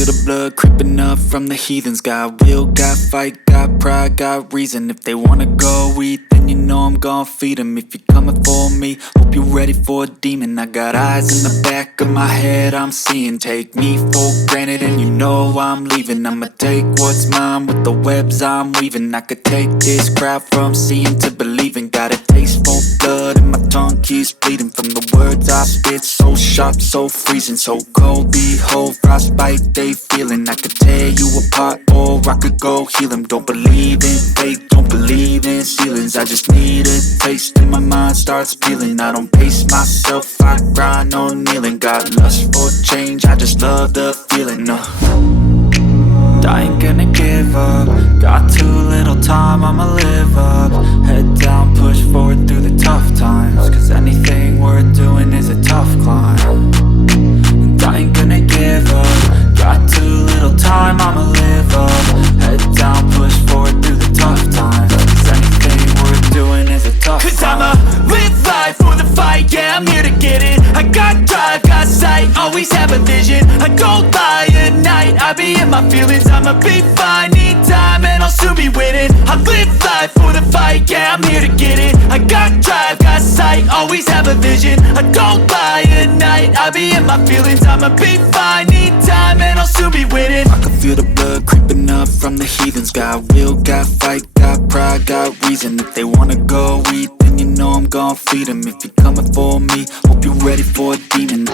feel the blood creeping up from the heathens. Got will, got fight, got pride, got reason. If they wanna go eat, then you know I'm gon' feed them. If you're coming for me, hope you're ready for a demon. I got eyes in the back of my head, I'm seeing. Take me for granted and you know I'm leaving. I'ma take what's mine with the webs I'm weaving. I could take this crowd from seeing to believing. Got a taste for blood and my tongue keeps bleeding from the words I spit. So sharp, so freezing, so cold. Behold, frostbite they feeling. I could tear you apart or I could go heal them. Don't believe in fate, don't believe in ceilings. I just need a taste and my mind starts peeling. I don't pace myself, I grind on kneeling. Got lust for change, I just love the feeling. I ain't gonna give up. Got too little time, I'ma live up. Head down, push forward through the tough times. Cause anything worth doing is a tough climb. And I ain't gonna give up. Got too little time, I'ma live up. Head down, push forward through the tough times. Cause anything worth doing is a tough climb. Cause I'ma live life for the fight, yeah, I'm here to get it. I got drive, got sight, always have a vision. I don't lie at night, I be in my feelings. I'ma be fine, need time and I'll soon be winning. I live life for the fight, yeah, I'm here to get it. I got drive, got sight, always have a vision. I don't lie at night, I be in my feelings. I'ma be fine, need time and I'll soon be winning. I can feel the blood creeping up from the heathens. Got will, got fight, got pride, got reason. If they wanna go eat, then you know I'm gon' feed them. If you're coming for me, hope you're ready for a demon.